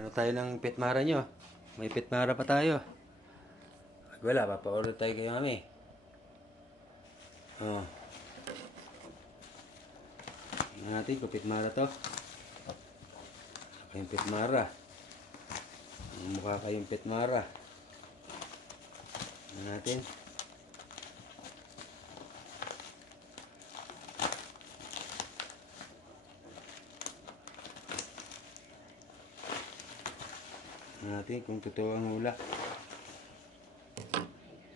Ano tayo ng petmara nyo? May petmara pa tayo. Pag wala, papa-order tayo kay mami. Oh. Tingnan natin kung petmara to. Kayong petmara. Mukha kayong petmara. Tingnan natin. Tingnan natin kung totoo ang hula.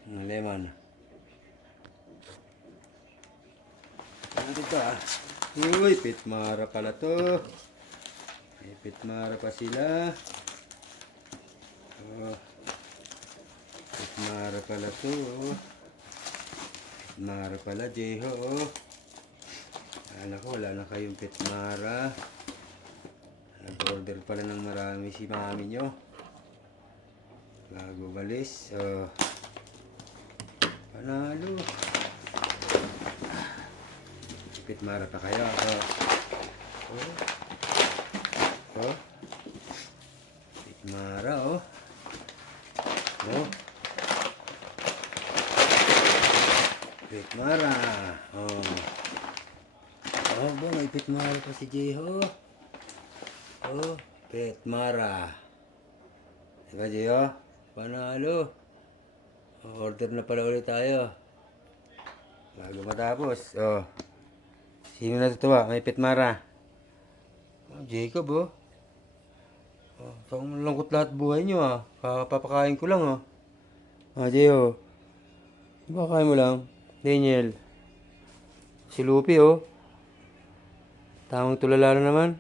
Ang lemon. Tingnan natin to ah. Uy, petmara pala to. May petmara pa sila. Oh. Petmara pala to. Oh. Petmara pala, Jeho. Oh. Alam ko, wala na kayong petmara. Nag-order pala ng marami si mami nyo. Bago balis. Oh. Panalo. Petmara pa kayo. Oh. Oh. Petmara oh. Oh. Petmara. Oh. Oh, ba may petmara pa si Jeho. Oh, petmara. Diba Jeho? Panalo. Order na pala ulit tayo. Bago matapos. Oh. Sino natutuwa? May petmara. Oh, Jacob oh. Oh, so lungkot lahat buhay nyo ah. Papakain ko lang oh. Ah, Jeho. Diba kain mo lang? Daniel. Si Lupi oh. Tamang tulala na naman.